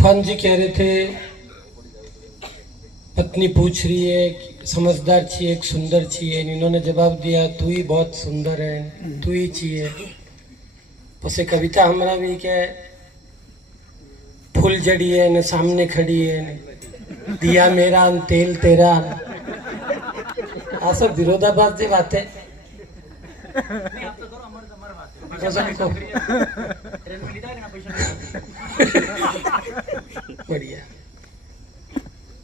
तूफान जी कह रहे थे पत्नी पूछ रही है समझदार चाहिए एक सुंदर चाहिए, इन्होंने जवाब दिया तू ही बहुत सुंदर है, तू ही चाहिए। પછી कविता हमारा भी क्या फूल जड़ी है न सामने खड़ी है न दिया मेरा न तेल तेरा। आ सब विरोधाभास की बात है। बढ़िया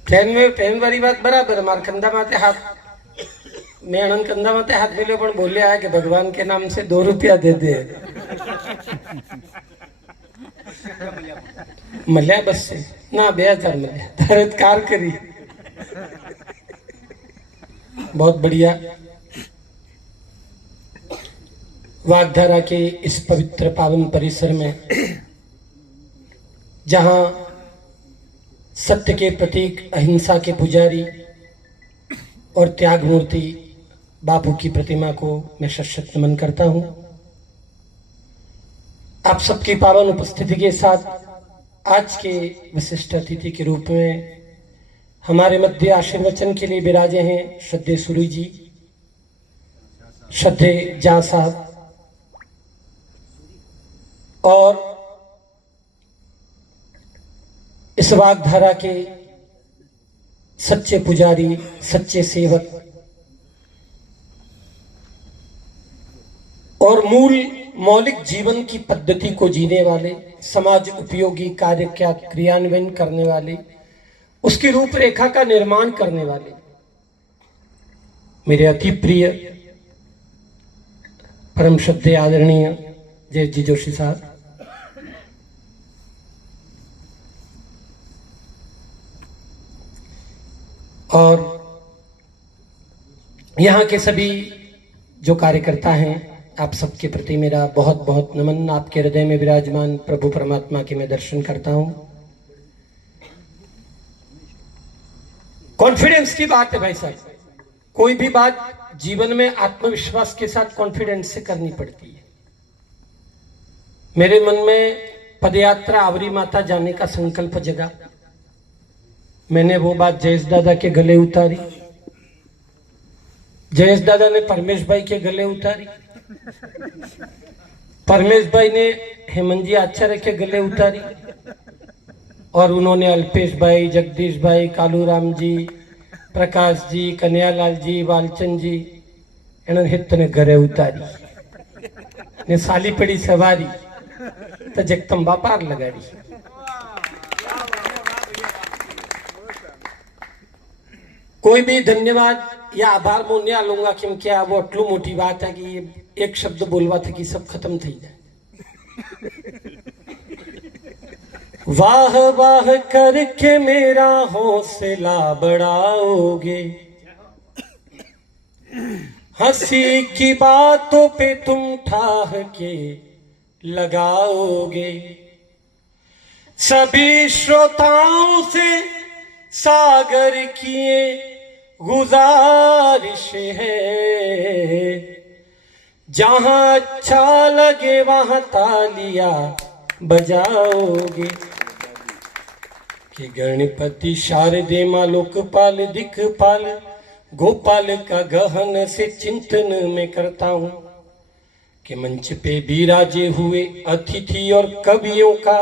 ट्रेन वाली बात बराबर। मार कंधा माते हाथ मैं अनंत कंधा माते हाथ मिले पण बोलिया है कि भगवान के नाम से 2 रुपया दे दे। मल्या बस से ना 2000 मल्या तारे कार करी। बहुत बढ़िया। वागधारा के इस पवित्र पावन परिसर में जहां सत्य के प्रतीक अहिंसा के पुजारी और त्याग मूर्ति बापू की प्रतिमा को मैं शत नमन करता हूं। आप सबकी पावन उपस्थिति के साथ आज के विशिष्ट अतिथि के रूप में हमारे मध्य आशीर्वचन के लिए विराजे हैं श्रद्धेय सूरी जी, श्रद्धेय जा साहब और इस वागधारा के सच्चे पुजारी, सच्चे सेवक और मूल मौलिक जीवन की पद्धति को जीने वाले, समाज उपयोगी कार्य का क्रियान्वयन करने वाले, उसकी रूपरेखा का निर्माण करने वाले मेरे अति प्रिय परम श्रद्धेय आदरणीय जय जी जोशी साहब, और यहाँ के सभी जो कार्यकर्ता हैं, आप सबके प्रति मेरा बहुत बहुत नमन। आपके हृदय में विराजमान प्रभु परमात्मा के मैं दर्शन करता हूं। कॉन्फिडेंस की बात है भाई साहब। कोई भी बात जीवन में आत्मविश्वास के साथ कॉन्फिडेंस से करनी पड़ती है। मेरे मन में पदयात्रा आवरी माता जाने का संकल्प जगा। मैंने वो बात जयेश दादा के गले उतारी, जयेश दादा ने परमेश भाई के गले उतारी, परमेश भाई ने हेमंत जी आचार्य के गले उतारी और उन्होंने अल्पेश भाई, जगदीश भाई, कालूराम जी, प्रकाश जी, कन्हैयालाल जी, वालचंद जी इन्होंने हित ने घरे उतारी ने साली पड़ी सवारी तो जगदम्बा पार लगाड़ी। कोई भी धन्यवाद या आभार मैं नहीं लूंगा क्योंकि आ वो आटलू मोटी बात है कि एक शब्द बोलवा था कि सब खत्म थी जाए। वाह वाह करके मेरा हौसला बढ़ाओगे, हंसी की बातों पे तुम ठाह के लगाओगे। सभी श्रोताओं से सागर किए गुजारिश है, जहां अच्छा लगे वहां तालियां बजाओगे। कि गणपति शारदे मां लोकपाल दिक्पाल गोपाल का गहन से चिंतन में करता हूं। कि मंच पे विराजे हुए अतिथि और कवियों का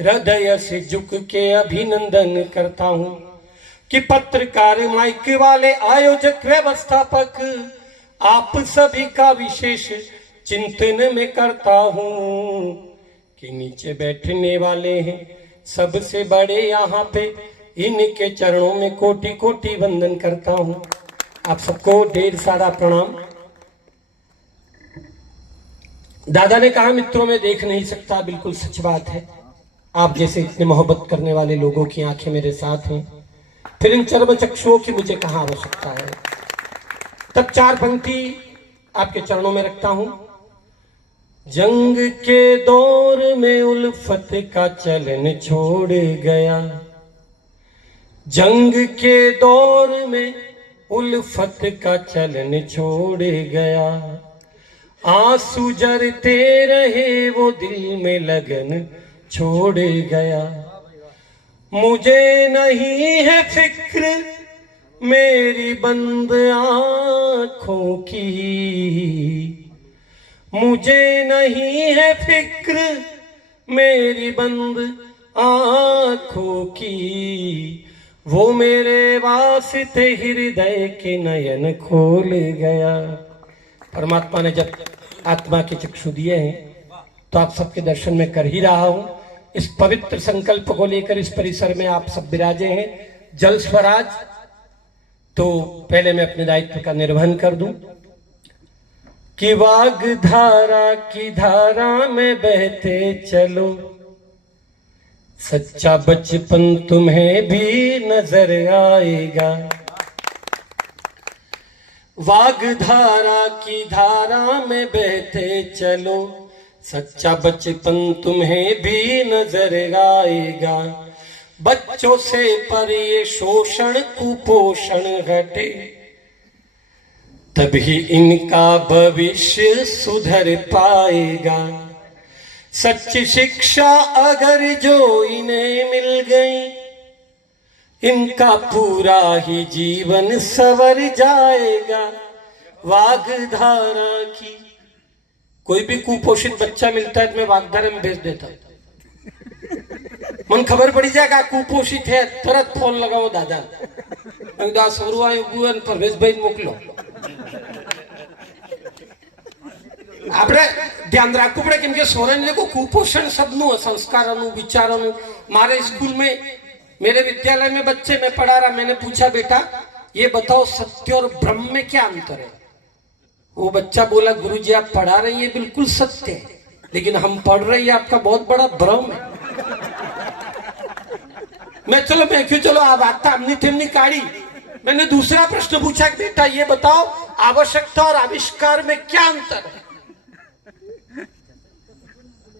हृदय से झुक के अभिनंदन करता हूं। कि पत्रकार, माइक वाले, आयोजक, व्यवस्थापक आप सभी का विशेष चिंतन में करता हूं। कि नीचे बैठने वाले हैं सबसे बड़े यहाँ पे, इनके चरणों में कोटि कोटि वंदन करता हूं। आप सबको ढेर सारा प्रणाम। दादा ने कहा मित्रों में देख नहीं सकता, बिल्कुल सच बात है। आप जैसे इतने मोहब्बत करने वाले लोगों की आंखें मेरे साथ हैं, फिर इन चर्म चक्षुओं की मुझे कहाँ आवश्यकता है। तब 4 पंक्ति आपके चरणों में रखता हूं। जंग के दौर में उल्फत का चलन छोड़ गया, जंग के दौर में उल्फत का चलन छोड़ गया। आंसू जरते रहे वो दिल में लगन छोड़ गया। मुझे नहीं है फिक्र मेरी बंद आँखों की, मुझे नहीं है फिक्र मेरी बंद आँखों की, वो मेरे वास्ते हृदय के नयन खोल गया। परमात्मा ने जब आत्मा के चक्षु दिए हैं तो आप सबके दर्शन में कर ही रहा हूं। इस पवित्र संकल्प को लेकर इस परिसर में आप सब विराजे हैं, जल स्वराज। तो पहले मैं अपने दायित्व का निर्वहन कर दूं कि वाग धारा की धारा में बहते चलो, सच्चा बचपन तुम्हें भी नजर आएगा। वाग धारा की धारा में बहते चलो, सच्चा बचपन तुम्हें भी नजर आएगा। बच्चों से पर ये शोषण कुपोषण हटे, तभी इनका भविष्य सुधर पाएगा। सच्ची शिक्षा अगर जो इन्हें मिल गई, इनका पूरा ही जीवन सवर जाएगा। वागधारा की कोई भी कुपोषित बच्चा मिलता है तो मैं वागधारा में भेज देता हूं। मन खबर पड़ी जाएगा कुपोषित है, तुरंत फोन लगाओ दादा, પરવેશભાઈ મોકલો। આપણે ધ્યાન રાખવું પડે, કેમ કે સોરેન લોકો कुपोषण सबनु संस्कारों विचारों। मारे स्कूल में मेरे विद्यालय में बच्चे मैं पढ़ा रहा, मैंने पूछा बेटा ये बताओ सत्य और ब्रह्म में क्या अंतर है। वो बच्चा बोला गुरुजी आप पढ़ा रहे हैं बिल्कुल सत्य है, लेकिन हम पढ़ रहे हैं आपका बहुत बड़ा भ्रम है। मैं क्यों चलो आप आता हमने थेमनी काढ़ी। मैंने दूसरा प्रश्न पूछा कि बेटा ये बताओ आवश्यकता और आविष्कार में क्या अंतर है।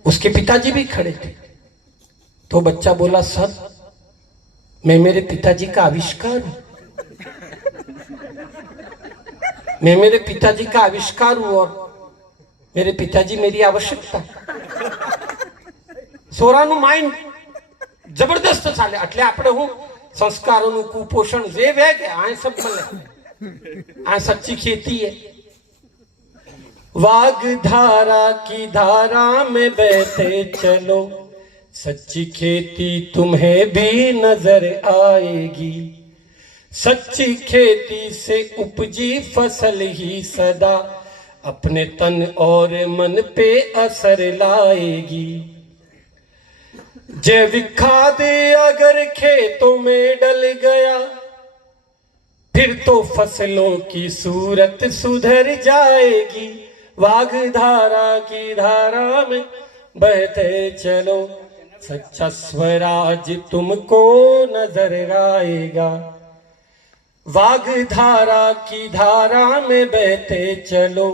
उसके पिताजी भी खड़े थे, तो बच्चा बोला सर मैं मेरे पिताजी का आविष्कार हूं, मैं मेरे पिताजी का आविष्कार हूं और मेरे पिताजी मेरी आवश्यकता। सोराનું માઇન્ડ જબરદસ્ત ચાલે, એટલે આપણે હું સંસ્કારોનું કુપોષણ જે વેગે આ सब મળે, આ સચ્ચી खेती है। वागधारा की धारा में बहते चलो, सच्ची खेती तुम्हें भी नजर आएगी। सच्ची खेती से उपजी फसल ही सदा अपने तन और मन पे असर लाएगी। जैविक खाद अगर खेतों में डल गया, फिर तो फसलों की सूरत सुधर जाएगी। वागधारा की धारा में बहते चलो, सच्चा स्वराज तुमको नजर आएगा। वागधारा की धारा में बहते चलो,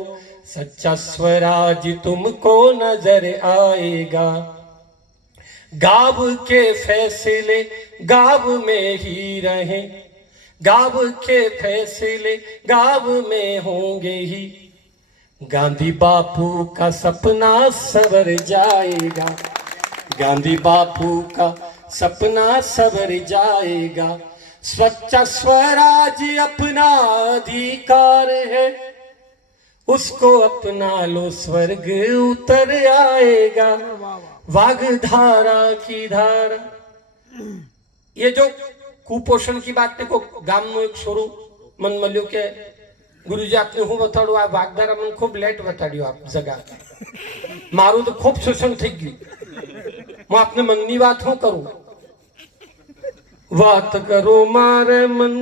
सच्चा स्वराज तुमको नजर आएगा। गाँव के फैसले गाँव में ही रहे, गाँव के फैसले गाँव में होंगे ही। गांधी बापू का सपना सवर जाएगा, गांधी बापू का सपना सवर जाएगा। स्वच्छ स्वराज अपना अधिकार है, उसको अपना लो स्वर्ग उतर आएगा। वागधारा की धारा, ये जो कुपोषण की बात देखो, गाम नो एक छोरो मन मल्यो के गुरुजी आपने हूँ बताड़ू आ वागधारा मन खूब लेट बताड़्यो आप जगह, मारू तो खूब शोषण थी गयु। मैं आपने मननी बात हूँ करूँ, बात करो मारे मन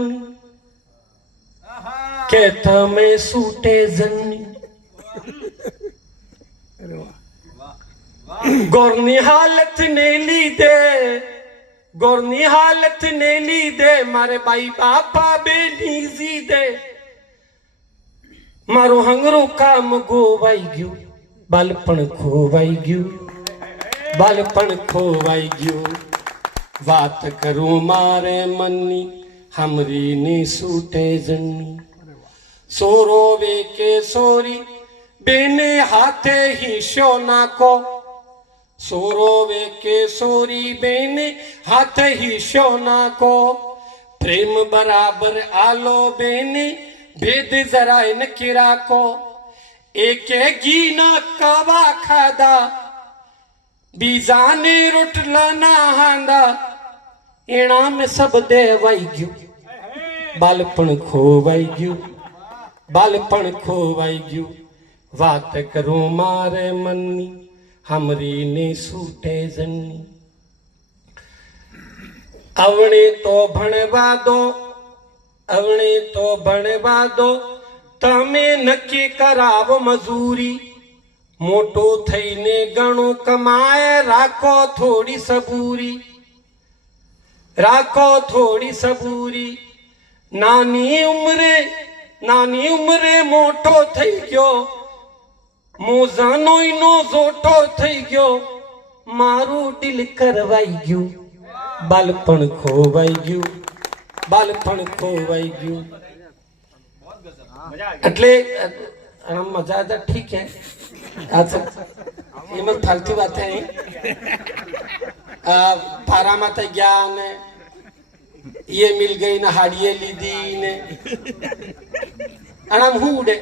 कहता मैं सूटे जन्नी। गौरनी हालत ने ली दे, गौरनी हालत ने ली दे, मारे भाई बापा बेनी जी दे। मारो हंगरो काम गोवाई गयो, बालपण खोवाई गयो, बालपण खोवाई गयो। बात करूं मारे मन्नी हमरी नी सूटे जन्नी। सोरो वे के सोरी बेने हाथे ही शोना को, सोरोवे के सोरी बेन हाथ ही शोना को प्रेम बराबर आलो बेन भेद जरा इन किरा को एक गीना कवा खादा बीजाने रोटला ना हांदा एना में सब देवाई गयो बालपण खोवाई गयो बालपण खोवाई गयो વાત કરું મારે મનની हमरी ने सूटे जन्नी अवणे तो भणवा दो अवणे तो भणवा दो तमे नक्की कराव मजूरी मोटो थईने गणो कमाए राखो थोड़ी सबूरी राखो थोड़ी सबूरी नानी उम्रे मोटो थई गयो मोजानो नो जोटो થઈ ગયો મારું દિલ કરવાઈ ગયું બાલપણ ખોવાઈ ગયું બાલપણ ખોવાઈ ગયું એટલે મજા તો ઠીક है आज ये मत फालतू बातें हैं पारा माता गया ने ये मिल गई ना हाड़िए लीधी ने अनाम हूँ उड़े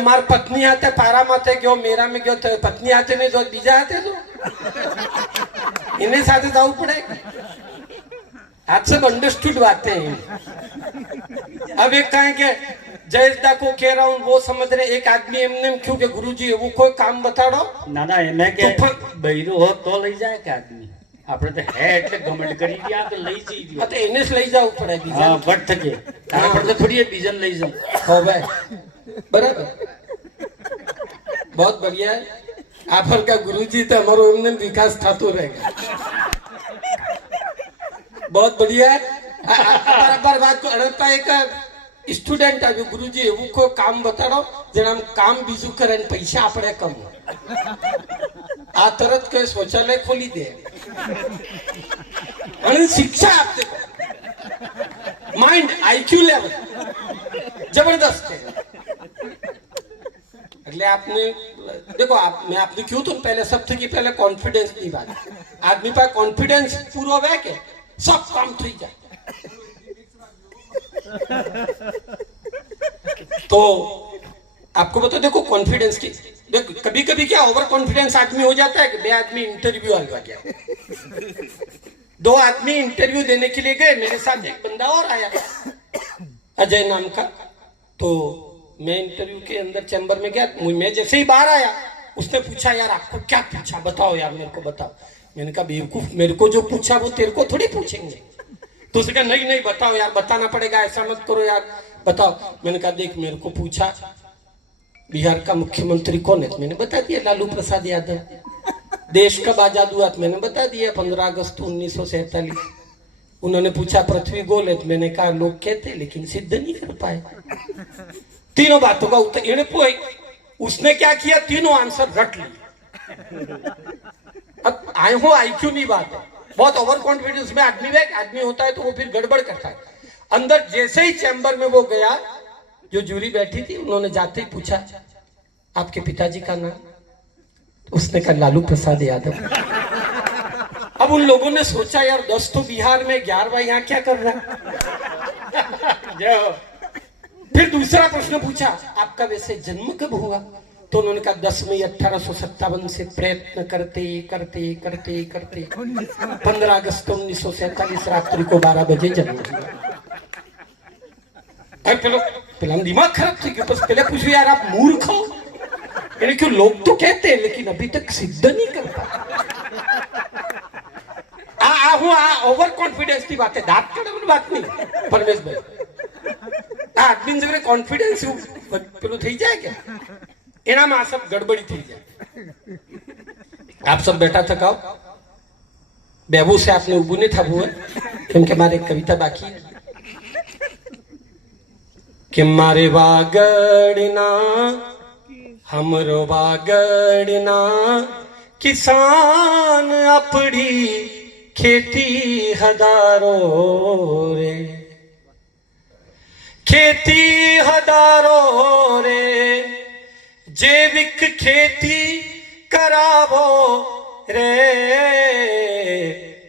मार पत्नी हाथे पारा माथे गयो मेरा में गयो तो पत्नी हाथे ने जो बीजा हाथे जो इन्हें साथे जाऊ पड़े आज सब अंडरस्टूड बातें हैं अब एक कहें के जयदा को कह रहा हूँ वो समझ रहे एक आदमी एमने क्यों के गुरुजी वो कोई काम बताड़ो ना ना एने के बहिरो हो तो लई जाए के आदमी આપણે તો હે એટલે ગમંડ કરી ગયા તો લઈ જઈ દિયો તો એને જ લઈ જાવું પડે બીજા હા વટ થકે તારે પર તો થોડી બીજન લઈ જાઉં हो भाई बराबर बहुत बढ़िया है आपन का गुरुजी तो हमारो एमने विकास थातो रहेगा बहुत बढ़िया है बराबर बात को अड़ता एक स्टूडेंट है गुरुजी એવું को काम बताड़ो जेना काम बीजू करे ने पैसा आपणे कम आ तरत के शौचालय खोली दे અને शिक्षा આપते माइंड आईक्यू लेवल जबरदस्त है એટલે आपने देखो मैं आपने क्यों तो पहले सबसे की पहले कॉन्फिडेंस की बात आदमी पर कॉन्फिडेंस पूरा है के सब काम थी जाए तो आपको बता देखो कॉन्फिडेंस की देखो कभी कभी क्या ओवर कॉन्फिडेंस आदमी हो जाता है कि बे आदमी इंटरव्यू आ गया दो आदमी इंटरव्यू देने के लिए गए मेरे साथ एक बंदा और आया अजय नाम का तो मैं इंटरव्यू के अंदर चैम्बर में गया मैं जैसे ही बाहर आया उसने पूछा यार आपको क्या पूछा बताओ यार मेरे को बताओ मैंने कहा बेवकूफ मेरे को जो पूछा वो तेरे को थोड़ी पूछेंगे तो उसने कहा नहीं बताओ यार बताना पड़ेगा ऐसा मत करो यार बताओ मैंने कहा देख मेरे को पूछा बिहार का मुख्यमंत्री कौन है मैंने बता दिया लालू प्रसाद यादव देश कब आजाद हुआ मैंने बता दिया 15 अगस्त 1947 उन्होंने पूछा पृथ्वी गोल है मैंने कहा लोग कहते लेकिन सिद्ध नहीं कर पाए तीनों बातों का उत्तर इन्हें उसने क्या किया तीनों आंसर रट लिए अब आए हो आईक्यू नहीं बात है बहुत ओवर कॉन्फिडेंस में आदमी होता है तो वो फिर गड़बड़ करता है अंदर जैसे ही चैम्बर में वो गया जो जूरी बैठी थी उन्होंने जाते ही पूछा आपके पिताजी का नाम उसने कहा लालू प्रसाद यादव अब उन लोगों ने सोचा यार 10 तो बिहार में 11वां यहाँ क्या कर रहा है फिर दूसरा प्रश्न पूछा आपका वैसे जन्म कब हुआ तो उन्होंने कहा 10 मई 1857 से प्रयत्न करते करते करते करते 15 अगस्त 1947 रात्रि को 12 बजे जन्म हुआ पेला दिमाग खराब थी बस पहले पूछो यार आप मूर्ख हो यानी क्यों लोग तो कहते हैं लेकिन अभी तक सिद्ध नहीं कर पाए ओवर कॉन्फिडेंस की बात है दांत काढવાની बात नहीं परमेश भाई आदमी जगह कॉन्फिडेंस पेलू थी जाए क्या एना में आ सब गड़बड़ी थी जाए आप सब बैठा थकाओ बेबू से आपने उबू नहीं था हुआ क्योंकि हमारे कविता बाकी है कि मारे वागड़ना हमरो वागड़ना किसान अपनी खेती हदारो रे खेती हदारो रे जैविक खेती કરાવો રે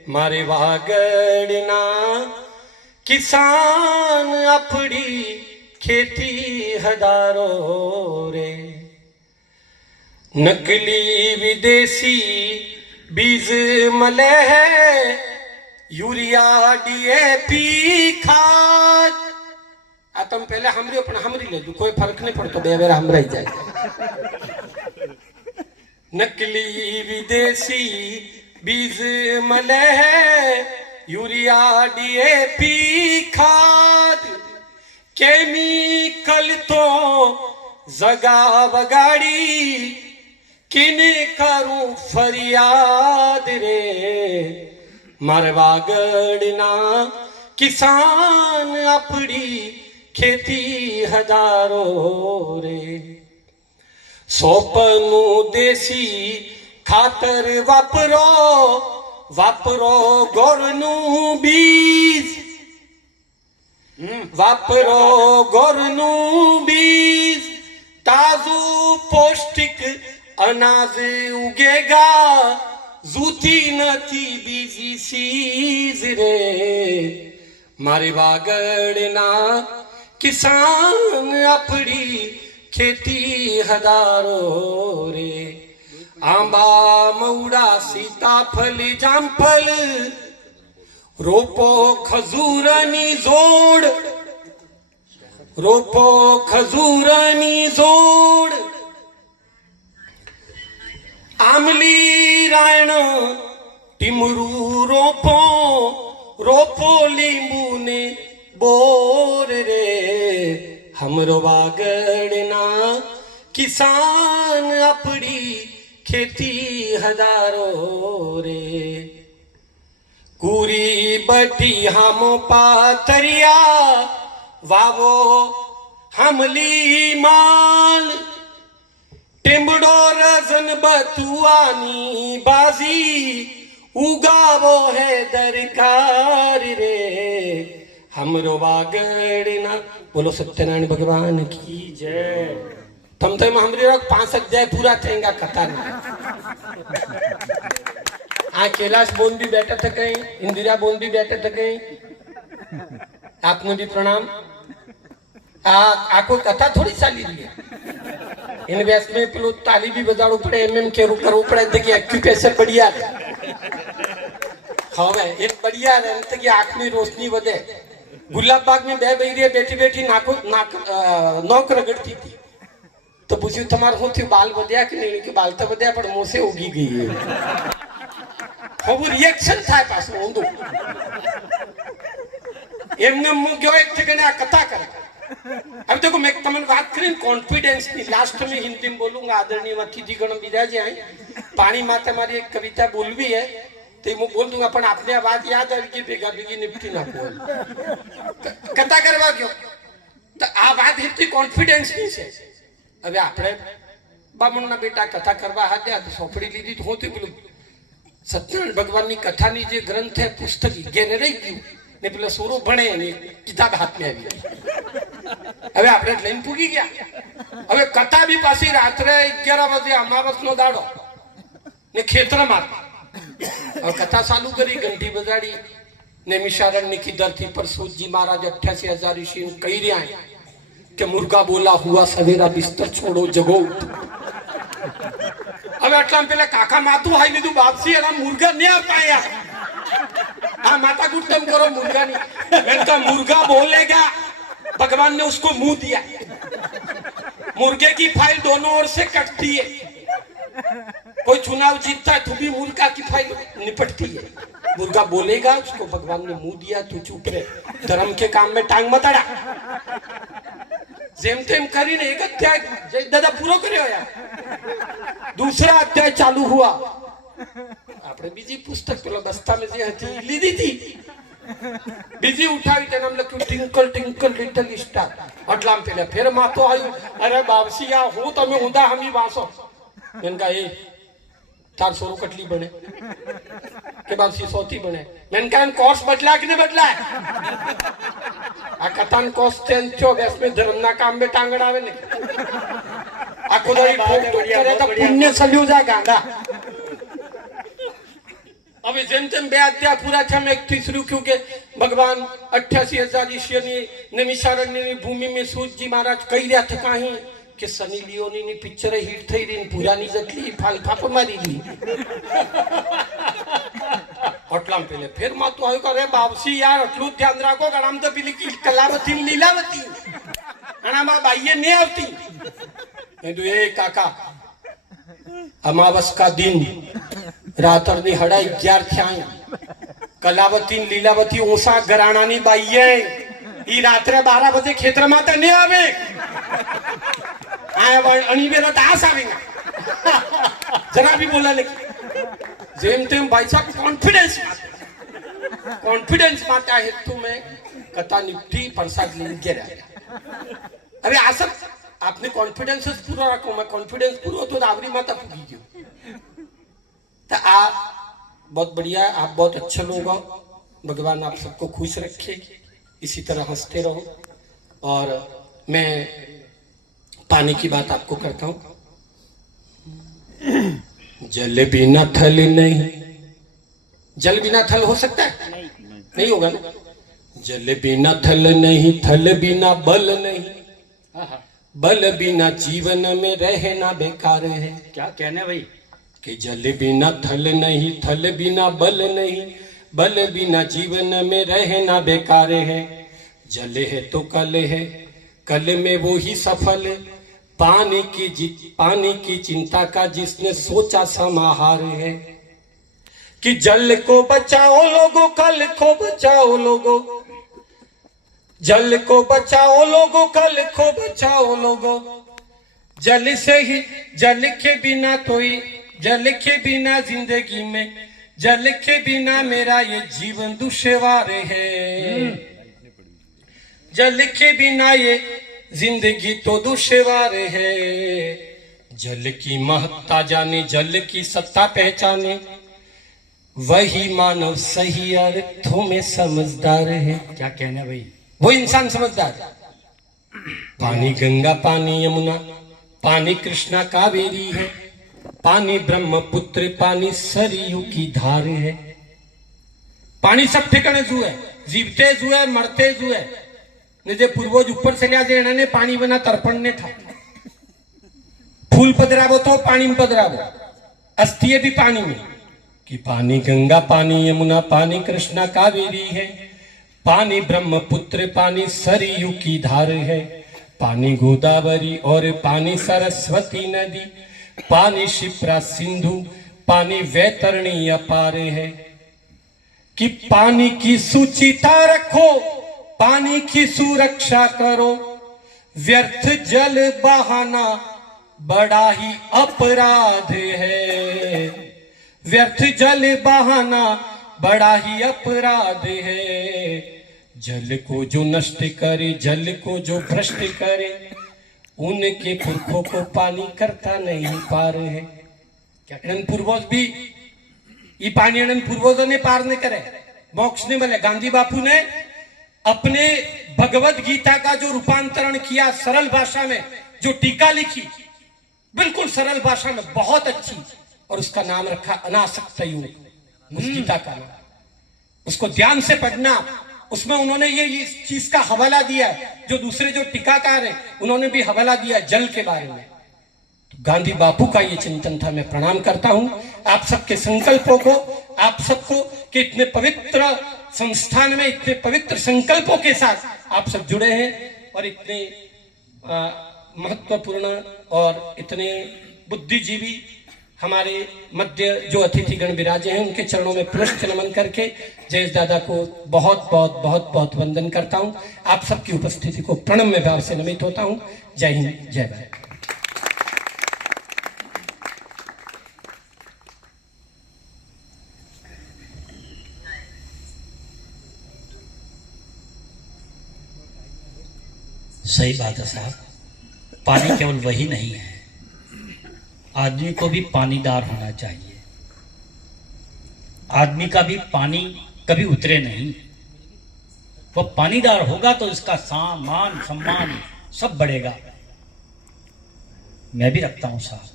મારે વાગડના કિસાન આપડી ખેતી હજારો રે નકલી વિદેશી બીજ મળે હે યુરિયા ડીએપી ખાદ આ તમે પહેલા સાંભળ્યો પણ સાંભળી લેજો કોઈ ફરક નહીં પડતો બે વેરા સંભળાઈ જાય નકલી વિદેશી બીજ મળે હે યુરિયા ડીએપી ખાદ કેમિકલ તો જગા બગાડી કિને કરું ફરિયાદ રે મારે વાગડના કિસાન આપડી ખેતી હજારો રે સોપનું દેશી ખાતર વાપરો વાપરો ગોરનું બીજ વાપરો ગોરનું બીજ તાજું પૌષ્ટિક અનાજ ઉગેગા જૂઠી નથી બીજી ચીજ રે મારી વાગડના કિસાન આપડી ખેતી હજારો રે આંબા મવડા સીતાફળ જામફળ રોપો ખજૂરની જોડ રોપો ખજૂરની જોડ આમલી રાયણ ટીમરું રોપો રોપો લીંબુ ને બોર રે हमरो वागड़ना किसान अपनी खेती हजारो रे कूरी बटी हम पातरिया वावो हमली माल टिमड़ो रजन बतुआनी बाजी उगावो है दरकार रे हमरो वागड़ना बोलो सत्यनारायण भगवान की जय तम तो हमरे 5 अध्याय पूरा थेंगा कथा आ कैलाश बोन भी बैठे थे कहीं इंदिरा बोन भी बैठे थे कहीं आपने भी प्रणाम आ कोई कथा थोड़ी चाली रही है इन व्यास में पेलो ताली भी बजाड़ो पड़े एमएम के करो पड़े देखिए एक्यूप्रेशर बढ़िया है હવે એક बढ़िया है तो कि आँख में रोशनी વધે गुलाब बाग में बे बहरी बैठी बैठी नौक रगड़ती थी तो पूछ्यू तुम्हारे શું થયું બાલ વધ્યા કે નહીં કે બાલ તો વધ્યા પણ મોસે ઉગી ગઈ है હવે રિએક્શન થાય પાછું ઊંધું એમને હું ગયો એક ઠેકાણે આ કથા કરે अब देखो मैं તમને વાત કરીને કોન્ફિડન્સ ની લાસ્ટ में हिंदी में बोलूंगा आदरणीय अतिथि गण બીજા જે આય પાણી માતે મારી એક કવિતા બોલવી है तो मैं बोल दूंगा पर आपने बात याद है कि भेगा भेगी निपटी ना कथा करवा क्यों तो आ बात इतनी कॉन्फिडेंस नहीं है अबे आपने बामणना बेटा कथा करवा हाथ्या तो सोपड़ी लीधी तो होती बोलू सत्यनारायण भगवान की कथा नी जे ग्रंथ है पुस्तक घेरे रही गયું ने પેલા સોરો ભણે ને કિતાબ હાથ में આવી હવે આપણે લઈને પૂગી ગયા હવે કથા भी પાછી રાત્રે 11 વાગે અમાવસનો દાડો ને ખેતરમાં और कथा चालू करी घंटी बजाड़ी नेमिषारण्य की धरती पर सूत जी महाराज 88,000 ऋषि कही रहा है कि मुर्गा बोला हुआ सवेरा बिस्तर छोड़ो जगो अब आटला पहले काका मातु हाई लीधु बापसी अरे मुर्गा नहीं आ पाया हाँ माता गुट्टम करो मुर्गा नहीं तो मुर्गा बोलेगा भगवान ने उसको मुंह दिया मुर्गे की फाइल दोनों ओर से कटती है कोई चुनाव जीतता है तो भी मुर्गा की फाइल निपटती है मुर्गा बोलेगा उसको भगवान ने मुंह दिया तू चुप रहे धर्म के काम में टांग मत अड़ा जेम तेम करीने एक अध्याय दादा पूरा કર્યો यार दूसरा अध्याय चालू हुआ આપણે બીજી પુસ્તક પેલો બસ્તા में જે હતી લીધી હતી બીજી ઉઠાવી તેના નામ લખ્યું ટિંકલ ટિંકલ લિટલ સ્ટાર અટલામ પેલા ફેર માતો આવ્યું અરે બાવસી આ હું તમે ઊંધા હમી વાસો મેનકા એ 400 कटली बने के बाद 100 बने मैंने कहा कोर्स बदला कि नहीं बदला आ कथान कोर्स चेंज थयो बेस में धर्म ना काम में टांगड़ आवे ने આખો દાડી ઠોક ઠોક કરે તો પુણ્ય સલ્યું જાય ગાંડા હવે જેમ તેમ બે અધ્યાય પૂરા થયા મેં એકથી શરૂ ક્યું કે ભગવાન 88,000 ઈશ્વરની નિમિષારણ્યની ભૂમિ सूत जी महाराज કહી રહ્યા હતા કાંઈ કે સની લિયોની પિક્ચર હિટ થઈ રહી ને પુરાની જટલી ફાફા મારી દી આટલામ પેલે ફેર માં તો આવ્યો કે અરે બાપસી યાર આટલું ધ્યાન રાખો કે આમ તો પેલી કલાવતી લીલાવતી આનામાં બાઈએ નહીં આવતી મેં તો એ કાકા અમાવસ કા દિન રાતરની 11:30 થયા કલાવતી લીલાવતી ઓસા ઘરાણાની બાઈએ ઈ રાત્રે 12 બજે ખેતરમાં તો નહીં આવે आया अणी बेला दास आवेगा जरा भी बोला लेकिन जेम तेम भाई साहब कॉन्फिडेंस मारता है तो मैं कथा निपटी प्रसाद लेने गया अरे आ सब आपने कॉन्फिडेंस पूरा रखो मैं कॉन्फिडेंस पूरा तो आवरी माता पूरी गयो तो आ बहुत बढ़िया आप बहुत अच्छे लोग हो भगवान आप सबको खुश रखे इसी तरह हंसते रहो और मैं पानी की बात आपको करता हूं जल बिना थल नहीं जल बिना थल हो सकता है नहीं होगा ना जल बिना थल नहीं थल बिना बल नहीं बल बिना जीवन में रहना बेकार है क्या कहने भाई कि जल बिना थल नहीं थल बिना बल नहीं बल बिना जीवन में रहना बेकार है जल है तो कल है कल में वो ही सफल पानी की चिंता का जिसने सोचा समाहार है कि जल को बचाओ लोगों कल को बचाओ लोगों जल को बचाओ लोगों कल को बचाओ लोगों जल से ही जल के बिना जल के बिना जिंदगी में जल के बिना मेरा ये जीवन दुश्वार है जल के बिना ये जिंदगी तो दुश्वार है जल की महत्ता जाने जल की सत्ता पहचाने वही मानव सही अर्थों में समझदार है क्या कहने भाई वो इंसान समझदार है पानी गंगा पानी यमुना पानी कृष्णा कावेरी है पानी ब्रह्मपुत्र पानी सरयू की धार है पानी सब ठिकाने जू है जीवते जू है मरते जू है ने जे पूर्वज ऊपर चल्या जे एनाने पाणी बना तर्पण ने था फूल पधरावो तो पानी में पधरावो अस्थिये भी पानी में कि पानी गंगा पानी यमुना पानी कृष्णा कावेरी है पानी ब्रह्मपुत्र पानी सरयू की धार है पानी गोदावरी और पानी सरस्वती नदी पानी शिप्रा सिंधु पानी वैतरणी अपार है कि पानी की सुचिता रखो पानी की सुरक्षा करो व्यर्थ जल बहाना बड़ा ही अपराध है व्यर्थ जल बहाना बड़ा ही अपराध है जल को जो नष्ट करे जल को जो भ्रष्ट करे उनके पुरखों को पानी करता नहीं पार है क्या पूर्वज भी ये पानी पूर्वजों ने पार नहीं करे मोक्ष नहीं मिले गांधी बापू ने अपने भगवत गीता का जो रूपांतरण किया सरल भाषा में जो टीका लिखी बिल्कुल सरल भाषा में बहुत अच्छी और उसका नाम रखा अनासक्त योग उस गीता का नाम उसको ध्यान से पढ़ना उसमें उन्होंने ये इस चीज का हवाला दिया है जो दूसरे जो टीकाकार है उन्होंने भी हवाला दिया जल के बारे में तो गांधी बापू का ये चिंतन था मैं प्रणाम करता हूं आप सबके संकल्पों को आप सबको कि इतने पवित्र संस्थान में इतने पवित्र संकल्पों के साथ आप सब जुड़े हैं और इतने महत्वपूर्ण और इतने बुद्धिजीवी हमारे मध्य जो अतिथिगण विराजे हैं उनके चरणों में पुष्प नमन करके जयेश दादा को बहुत बहुत बहुत बहुत वंदन करता हूं आप सबकी उपस्थिति को प्रणम में भाव से नमित होता हूं जय हिंद जय भारत सही बात है साहब पानी केवल वही नहीं है आदमी को भी पानीदार होना चाहिए आदमी का भी पानी कभी उतरे नहीं वो पानीदार होगा तो इसका मान सम्मान सब बढ़ेगा मैं भी रखता हूं साहब।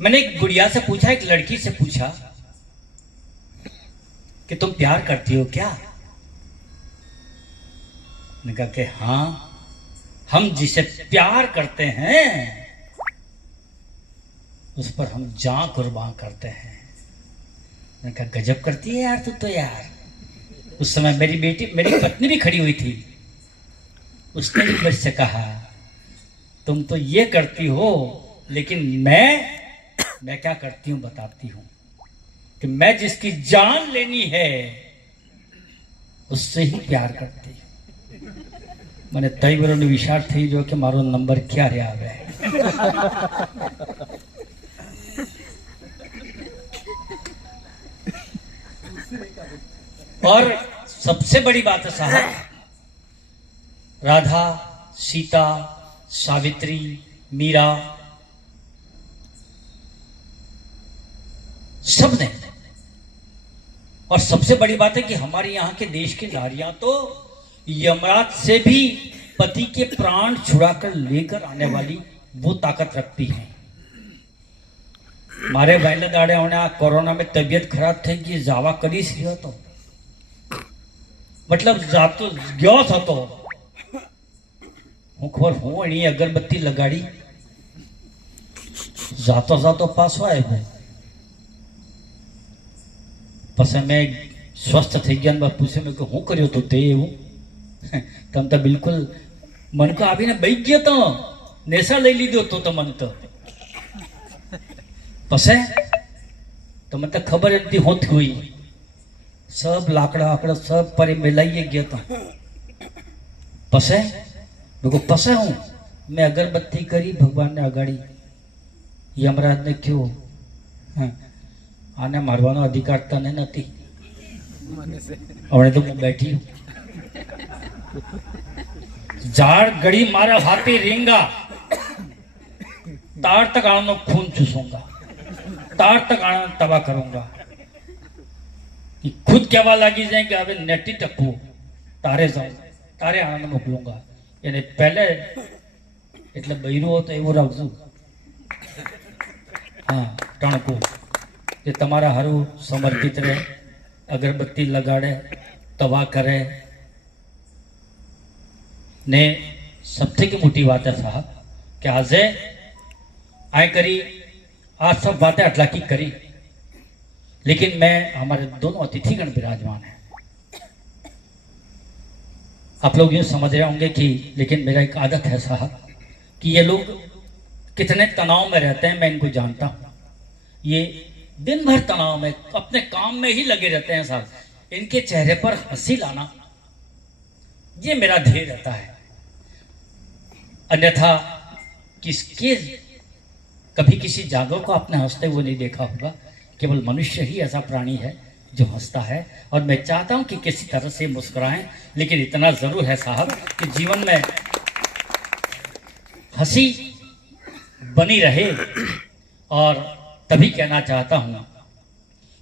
मैंने एक गुड़िया से पूछा, एक लड़की से पूछा कि तुम प्यार करती हो क्या? मैंने कहा कि हाँ, हम जिसे प्यार करते हैं उस पर हम जान कुर्बान करते हैं। मैंने कहा गजब करती है यार तू तो यार। उस समय मेरी पत्नी भी खड़ी हुई थी। उसने भी मुझसे कहा तुम तो ये करती हो, लेकिन मैं क्या करती हूं बताती हूं कि मैं जिसकी जान लेनी है उससे ही प्यार करती हूं। मैंने तय बरो विचार थी जो कि मारो नंबर क्या रे आवे। और सबसे बड़ी बात है साहब, राधा, सीता, सावित्री, मीरा, सबने। और सबसे बड़ी बात है कि हमारे यहाँ के देश की नारियां तो यमराज से भी पति के प्राण छुड़ाकर लेकर आने वाली वो ताकत रखती हैं। मारे वहले दाड़े होने आ कोरोना में तबियत खराब थी कि जावा करी सी तो मतलब जातो गयो था तो हूँ खबर हूँ एनी अगरबत्ती लगाड़ी जातो जातो पासो आए पसे मैं स्वस्थ थी गया पूछे मैं हूँ कर्यो तो ते एवं तम तो बिल्कुल मन को आवी ने बही गयो तो नेसा लई लीधो तो मन तो पसे तो मतलब खबर एमती होत हुई सब लाकड़ा आकड़ा सब पर मिलाइए गया था। पसे देखो पसे हूं मैं अगरबत्ती करी भगवान ने अगाड़ी यमराज ने क्यों आने मारवानो अधिकार तने नथी हमने तो मैं बैठी हूं झाड़ गड़ी मारा हाथी रेंगा तार तक आना खून चूसूंगा तार तक आना तबाह करूंगा कि खुद कहवा लगी जाए कि अब नेटी टप्पू तारे जाऊं तारे आना मोकलूंगा यानी पहले એટલે બૈરું હતો એવું રાખજો हाँ टणको कि તમારા હારું સમર્પિત રહે अगरबत्ती लगाड़े तवा करे ने सबसे की मोटी बात है साहब कि आज आए करी आज सब बातें अटला की करी, लेकिन मैं हमारे दोनों अतिथिगण विराजमान हैं। आप लोग यूं समझ रहे होंगे कि लेकिन मेरा एक आदत है साहब कि ये लोग कितने तनाव में रहते हैं मैं इनको जानता हूं। ये दिन भर तनाव में अपने काम में ही लगे रहते हैं साहब। इनके चेहरे पर हंसी लाना ये मेरा ध्येय रहता है। अन्यथा किसके कभी किसी जानवर को आपने हंसते हुए नहीं देखा होगा। केवल मनुष्य ही ऐसा प्राणी है जो हंसता है और मैं चाहता हूं कि किसी तरह से मुस्कुराएं, लेकिन इतना जरूर है साहब कि जीवन में हंसी बनी रहे। और तभी कहना चाहता हूं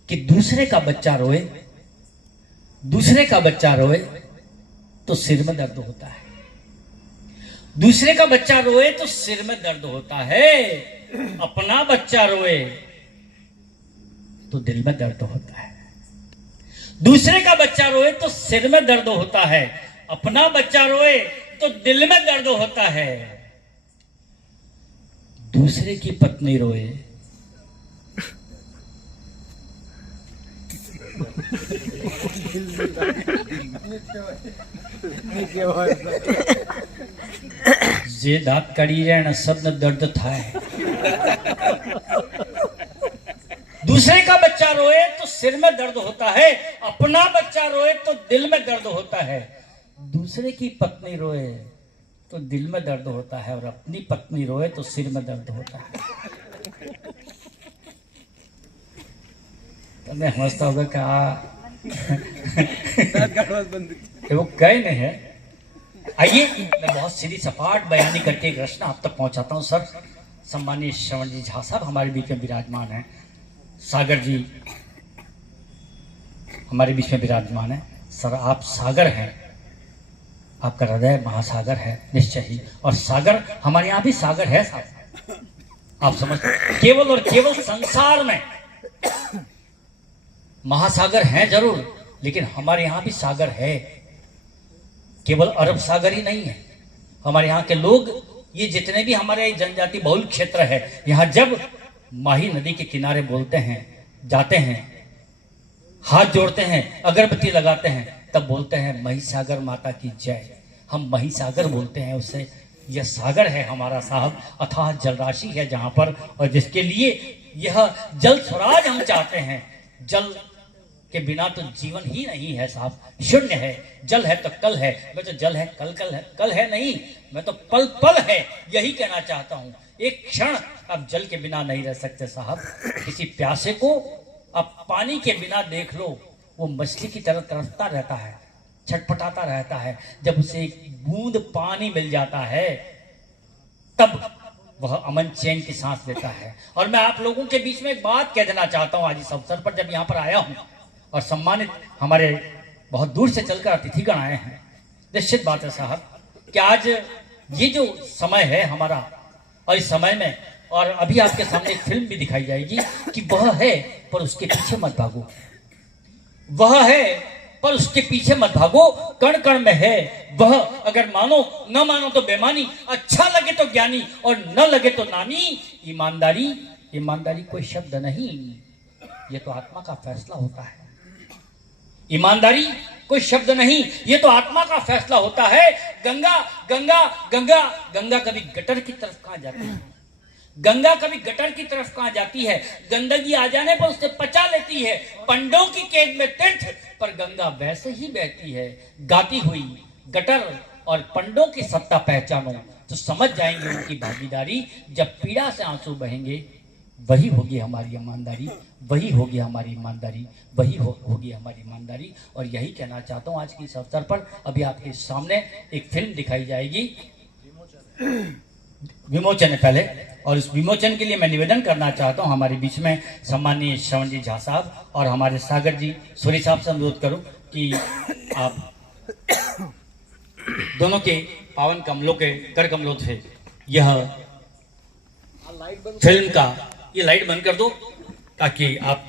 कि दूसरे का बच्चा रोए तो सिर में दर्द होता है। दूसरे का बच्चा रोए तो सिर में दर्द होता है, अपना बच्चा रोए तो दिल में दर्द होता है। दूसरे का बच्चा रोए तो सिर में दर्द होता है, अपना बच्चा रोए तो दिल में दर्द होता है। दूसरे की पत्नी रोए जे दांत काढ़ी रहे सब न दर्द थाय। दूसरे का बच्चा रोए तो सिर में दर्द होता है, अपना बच्चा रोए तो दिल में दर्द होता है। दूसरे की पत्नी रोए तो दिल में दर्द होता है और अपनी पत्नी रोए तो सिर में दर्द होता है। तो मैं समझता होगा कि वो कहे नहीं है। आइए मैं बहुत सीधी सपाट बयानी करके एक रचना आप तक पहुंचाता हूं। सर सम्मानीय श्रवण जी झा साहब हमारे बीच में विराजमान हैं, सागर जी हमारे बीच में विराजमान है। सर आप सागर हैं, आपका हृदय महासागर है निश्चय ही, और सागर हमारे यहाँ भी सागर है साहब, आप समझते, केवल और केवल संसार में महासागर हैं जरूर, लेकिन हमारे यहाँ भी सागर है, केवल अरब सागर ही नहीं है। हमारे यहाँ के लोग, ये जितने भी हमारे जनजाति बहुल क्षेत्र है, यहाँ जब माही नदी के किनारे बोलते हैं, जाते हैं, हाथ जोड़ते हैं, अगरबत्ती लगाते हैं, तब बोलते हैं महिसागर माता की जय। हम महिसागर बोलते हैं उससे। यह सागर है हमारा साहब, अथाह जलराशि है जहां पर, और जिसके लिए यह जल स्वराज हम चाहते हैं। जल के बिना तो जीवन ही नहीं है साहब, शून्य है। जल है तो कल है, मैं तो जल है कल है नहीं, मैं तो पल पल है, यही कहना चाहता हूं। एक क्षण अब जल के बिना नहीं रह सकते साहब। किसी प्यासे को अब पानी के बिना देख लो, वो मछली की तरह तरसता रहता है, छटपटाता रहता है। जब उसे एक बूंद पानी मिल जाता है, तब वह अमन चैन की सांस लेता है। और मैं आप लोगों के बीच में एक बात कह देना चाहता हूं आज इस अवसर पर, जब यहाँ पर आया हूं और सम्मानित हमारे बहुत दूर से चलकर अतिथिगण आए हैं। निश्चित बात है साहब कि आज ये जो समय है हमारा, और इस समय में, और अभी आपके सामने एक फिल्म भी दिखाई जाएगी कि वह है पर उसके पीछे मत भागो, वह है पर उसके पीछे मत भागो, कण कण में है वह, अगर मानो न मानो तो बेमानी, अच्छा लगे तो ज्ञानी और न लगे तो नानी। ईमानदारी, ईमानदारी कोई शब्द नहीं, ये तो आत्मा का फैसला होता है। ईमानदारी कोई शब्द नहीं, ये तो आत्मा का फैसला होता है। गंगा गंगा गंगा गंगा कभी गटर की तरफ कहां जाती है, गंगा कभी गटर की तरफ कहां जाती है। गंदगी आ जाने पर उसे पचा लेती है। पंडों की केद में तीर्थ, पर गंगा वैसे ही बहती है। गाती हुई गटर और पंडों की सत्ता पहचानो तो समझ जाएंगे उनकी भागीदारी। जब पीड़ा से आंसू बहेंगे, वही होगी हमारी ईमानदारी, वही होगी हमारी ईमानदारी, वही होगी हमारी ईमानदारी। और यही कहना चाहता हूँ आज के इस अवसर पर। अभी आपके सामने एक फिल्म दिखाई जाएगी, विमोचन है पहले, और इस विमोचन के लिए मैं निवेदन करना चाहता हूँ हमारे बीच में सम्माननीय श्रवण जी झा साहब और हमारे सागर जी सूरी साहब से अनुरोध करूं कि आप दोनों के पावन कमलों के कर कमलों से यह फिल्म का, ये लाइट बंद कर दो ताकि आप